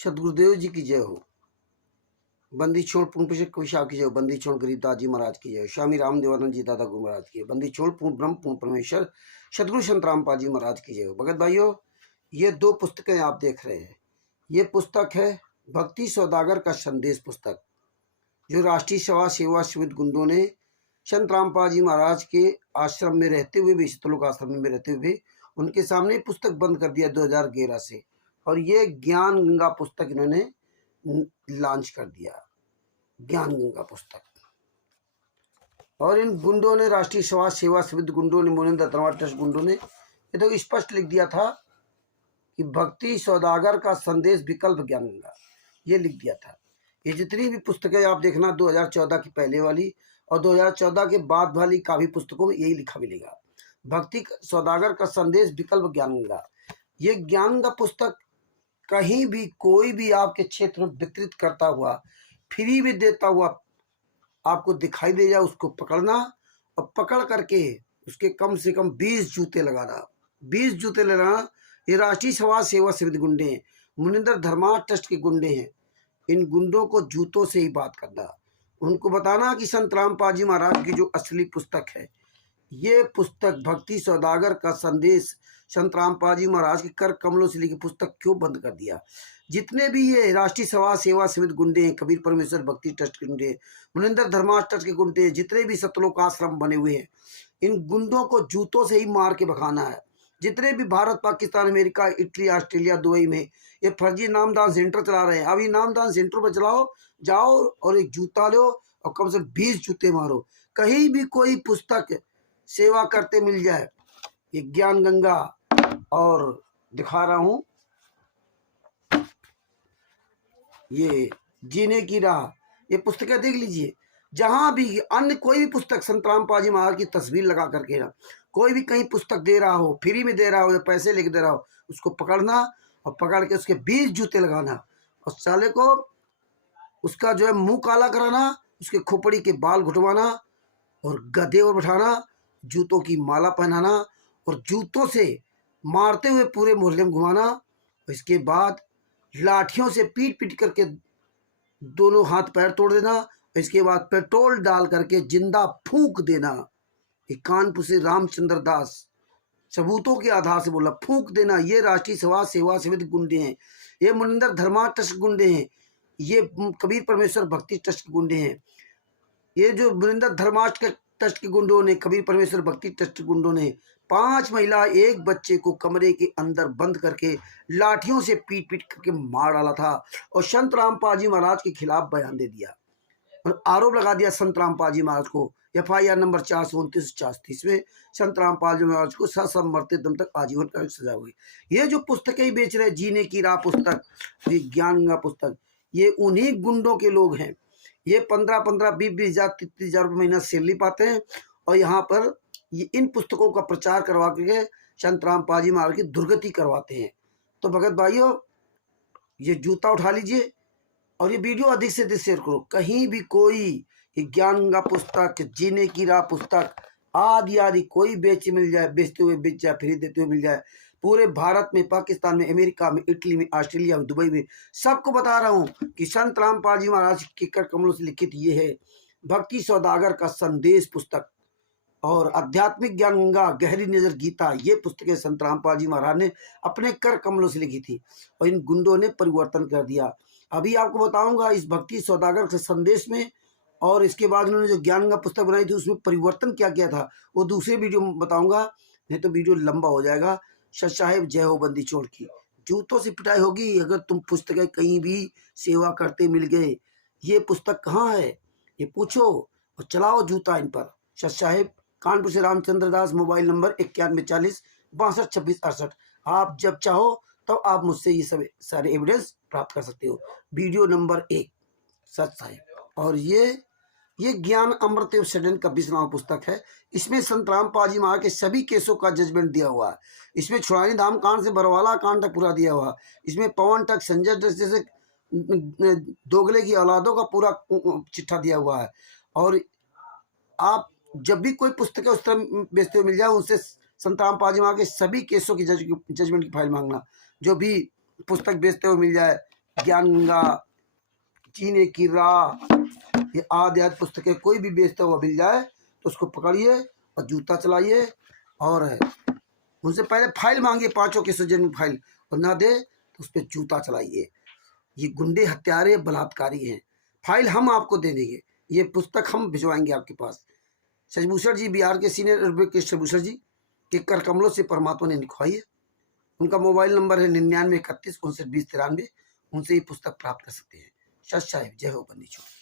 सदगुरुदेव जी की जय हो। बंदी छोड़ पूर्ण कवि साहब की जय हो। बंदी छोड़ गरीबदास जी महाराज की जय हो। स्वामी राम देवानंद जी दादा गुरु महाराज की। बंदी छोड़ पूर्ण ब्रह्म पूर्ण परमेश्वर सदगुरु संत रामपाल जी महाराज की जय हो। भगत भाइयों, ये दो पुस्तकें आप देख रहे हैं। ये पुस्तक है भक्ति सौदागर का संदेश पुस्तक, जो राष्ट्रीय सेवा समिति गुंडों ने संत रामपाल जी महाराज के आश्रम में रहते हुए भी, शीतलोक आश्रम में रहते हुए उनके सामने पुस्तक बंद कर दिया 2011 से, और ये ज्ञान गंगा पुस्तक इन्होंने लॉन्च कर दिया, ज्ञान गंगा पुस्तक। और इन गुंडों ने, राष्ट्रीय सेवा समिति गुंडों ने, मुनिंदर धर्मा ट्रस्ट गुंडों ने ये तो स्पष्ट लिख दिया था कि भक्ति सौदागर का संदेश विकल्प ज्ञान गंगा, ये लिख दिया था। ये जितनी भी पुस्तकें आप देखना, 2014 की पहले वाली और 2014 के बाद वाली काफी पुस्तकों में यही लिखा मिलेगा, भक्ति सौदागर का संदेश विकल्प ज्ञान गंगा। ये ज्ञान गंगा पुस्तक कहीं भी कोई भी आपके क्षेत्र में वितरित करता हुआ, फ्री में देता हुआ आपको दिखाई दे जाए, उसको पकड़ना और पकड़ करके उसके कम से कम 20 जूते लगाना, 20 जूते लगाना। ये राष्ट्रीय सेवा समिति गुंडे हैं, मुनिंदर धर्मा ट्रस्ट के गुंडे हैं। इन गुंडों को जूतों से ही बात करना, उनको बताना कि संत रामपाल जी महाराज की जो असली पुस्तक है, ये पुस्तक भक्ति सौदागर का संदेश संत रामपाल जी महाराज के कर कमलों से लिखी पुस्तक क्यों बंद कर दिया। जितने भी ये राष्ट्रीय सेवा समिति गुंडे हैं, कबीर परमेश्वर भक्ति ट्रस्ट के गुंडे, मुनिंदर धर्मा ट्रस्ट के गुंडे, जितने भी सतलोक आश्रम बने हुए हैं, इन गुंडों को जूतों से ही मार के भगाना है। जितने भी Bharat, Pakistan, America, Italy, Australia, Dubai में ये फर्जी नामदान सेंटर चला रहे हैं, अब ये नामदान सेंटर पर चलाओ, जाओ और एक जूता लो और कम से कम 20 जूते मारो। कहीं भी कोई पुस्तक सेवा करते मिल जाए, ये ज्ञान गंगा और दिखा रहा हूं, ये जीने की राह, ये पुस्तकें देख लीजिए। जहां भी अन्य कोई भी पुस्तक संत रामपाल जी महाराज की तस्वीर लगा करके ना कोई भी कहीं पुस्तक दे रहा हो, फ्री में दे रहा हो या पैसे लेके दे रहा हो, उसको पकड़ना और पकड़ के उसके 20 जूते लगाना और साले को उसका जो है मुंह काला कराना, उसके खोपड़ी के बाल घुटवाना और गधे पर बैठाना, जूतों की माला पहनाना और जूतों से मारते हुए पूरे मोहल्ले में घुमाना। इसके बाद लाठियों से पीट पीट करके दोनों हाथ पैर तोड़ देना। इसके बाद पेट्रोल डाल करके जिंदा फूंक देना। ये कानपुर से रामचंद्र दास सबूतों के आधार से बोला, फूंक देना। ये राष्ट्रीय सेवा समिति गुंडे हैं, ये मुनिंदर धर्मा ट्रस्ट गुंडे हैं, ये कबीर परमेश्वर भक्ति ट्रस्ट के गुंडे हैं। ये जो मुनिंदर धर्मा ट्रस्ट के गुंडों ने, कबीर परमेश्वर भक्ति ट्रस्ट के गुंडों ने 5 महिला, 1 बच्चे को कमरे के अंदर बंद करके लाठियों से पीट पीट करके मार डाला था और संत रामपाल जी महाराज के खिलाफ बयान दे दिया और आरोप लगा दिया संत रामपाल जी महाराज को। FIR नंबर 429-430 में संत रामपाल जी महाराज को ससम मरते दम तक आजीवन कारावास की सजा हुई। ये जो पुस्तकें ही बेच रहे, जीने की राह पुस्तक, ये ज्ञान गंगा पुस्तक, ये उन्हीं गुंडों के लोग हैं। ये 15-15, 20-20 हजार, 30-30 हजार रुपये महीना सैलरी पाते हैं और यहाँ पर ये इन पुस्तकों का प्रचार करवा के संत रामपाल जी महाराज की दुर्गति करवाते हैं। तो भगत भाइयों, ये जूता उठा लीजिए और ये वीडियो अधिक से अधिक शेयर करो। कहीं भी कोई ये ज्ञान गंगा पुस्तक, जीने की राह पुस्तक आदि कोई मिल जाए, बेचते हुए बेच जाए, फ्री देते हुए मिल जाए, पूरे भारत में, पाकिस्तान में, अमेरिका में, इटली में, ऑस्ट्रेलिया में, दुबई में, सबको बता रहा हूँ कि संत रामपाल जी महाराज के कर कमलों से लिखित ये है भक्ति सौदागर का संदेश पुस्तक और आध्यात्मिक ज्ञान गंगा, गहरी नजर गीता, ये पुस्तकें संत रामपाल जी महाराज ने अपने कर कमलों से लिखी थी और इन गुंडों ने परिवर्तन कर दिया। अभी आपको बताऊंगा इस भक्ति सौदागर के संदेश में, और इसके बाद उन्होंने जो ज्ञान गंगा पुस्तक बनाई थी उसमें परिवर्तन क्या किया था, वो दूसरे वीडियो में बताऊंगा, नहीं तो वीडियो लंबा हो जाएगा। सच साहेब जय हो बंदी छोड़ की, जूतों से पिटाई होगी अगर तुम पुस्तकें कहीं भी सेवा करते मिल गए। ये पुस्तक कहाँ है ये पूछो और चलाओ जूता इन पर। सच साहेब, कानपुर से रामचंद्र दास, मोबाइल नंबर 9140 62 26 68। आप जब चाहो तो आप मुझसे ये सब सारे एविडेंस प्राप्त कर सकते हो। वीडियो नंबर 1 सच साहेब। और ये ज्ञान अमृत सडन का 20वां पुस्तक है। इसमें संत रामपाल जी महाराज के सभी केसों का जजमेंट दिया हुआ है। इसमें छुड़ानी धाम कांड से बरवाला कांड तक पूरा दिया हुआ। इसमें पवन तक, संजय दत्त जैसे दोगले की औलादों का पूरा चिट्ठा दिया हुआ है। और आप जब भी कोई पुस्तक उस तरह बेचते हुए मिल जाए, उनसे संत रामपाल जी महाराज के सभी केसों की जजमेंट की फाइल मांगना। जो भी पुस्तक बेचते हुए मिल जाए, ज्ञान गंगा, जीने की राह, ये आध्यात्मिक पुस्तकें कोई भी बेचता हुआ मिल जाए तो उसको पकड़िए और जूता चलाइए। और उनसे पहले फाइल मांगिए, 5 के सज्जन में फाइल, और ना दे तो उस पर जूता चलाइए। ये गुंडे, हत्यारे, बलात्कारी हैं। फाइल हम आपको दे देंगे, ये पुस्तक हम भिजवाएंगे आपके पास। शशिभूषण जी, बिहार के सीनियर एडवोकेट शशिभूषण जी के कर कमलों से परमात्मा ने लिखवाई है। उनका मोबाइल नंबर है 99 31 59 20 93। उनसे ये पुस्तक प्राप्त कर सकते हैं। सत साहिब, जय हो बंदी छोड़।